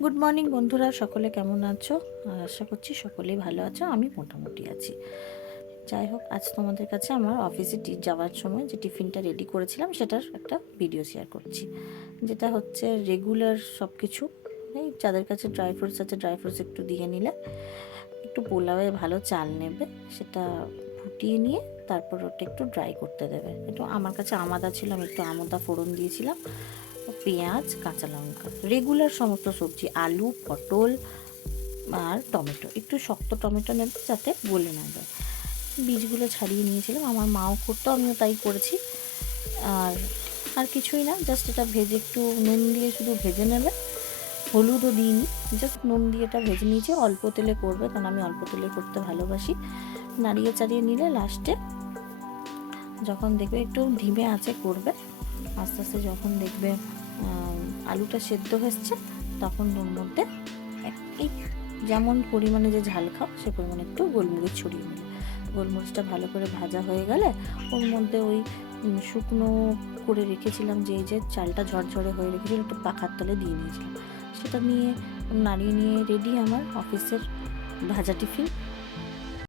Good morning বন্ধুরা, সকলে কেমন আছো? আশা করছি সকলেই ভালো আছো। আমি মোটামুটি আছি। যাই হোক, আজ তোমাদের কাছে আমার অফিসে যাওয়ার সময় যে টিফিনটা রেডি করেছিলাম সেটার একটা ভিডিও শেয়ার করছি, যেটা হচ্ছে রেগুলার সব কিছু। এই যাদের কাছে ড্রাই ফ্রুটস আছে, ড্রাই ফ্রুটস একটু দিয়ে নিলে, একটু পোলাওয়ে ভালো চাল নেবে, সেটা ফুটিয়ে নিয়ে তারপর ওটা একটু ড্রাই করতে দেবে। একটু আমার কাছে আমাদা ছিল, আমি একটু আমদা ফোড়ন দিয়েছিলাম, পেঁয়াজ, কাঁচা লঙ্কা, রেগুলার সমস্ত সবজি, আলু, পটল আর টমেটো, একটু শক্ত টমেটো নেবে যাতে গলে না যায়। বীজগুলো ছাড়িয়ে নিয়েছিলাম, আমার মাও করতো, আমিও তাই করেছি। আর আর কিছুই না, জাস্ট এটা ভেজে একটু নুন দিয়ে শুধু ভেজে নেবে, হলুদও দিইনি, জাস্ট নুন দিয়ে এটা ভেজে নিয়েছি। অল্প তেলে করবে, কারণ আমি অল্প তেলে করতে ভালোবাসি। নাড়িয়ে চাড়িয়ে নিলে লাস্টে যখন দেখবে, একটু ধিমে আঁচে করবে, আস্তে আস্তে যখন দেখবে আলুটা সেদ্ধ হচ্ছে, তখন ওর মধ্যে এই যেমন পরিমাণে যে ঝাল খাও সে পরিমাণে একটু গোলমরিচ ছড়িয়ে নেবে। গোলমরিচটা ভালো করে ভাজা হয়ে গেলে ওর মধ্যে ওই শুকনো করে রেখেছিলাম, যে এই যে চালটা ঝরঝরে হয়ে রেখেছিল, একটু পাখার তলে দিয়ে নিয়েছিলাম, সেটা নিয়ে নাড়িয়ে নিয়ে রেডি আমার অফিসের ভাজা টিফিন।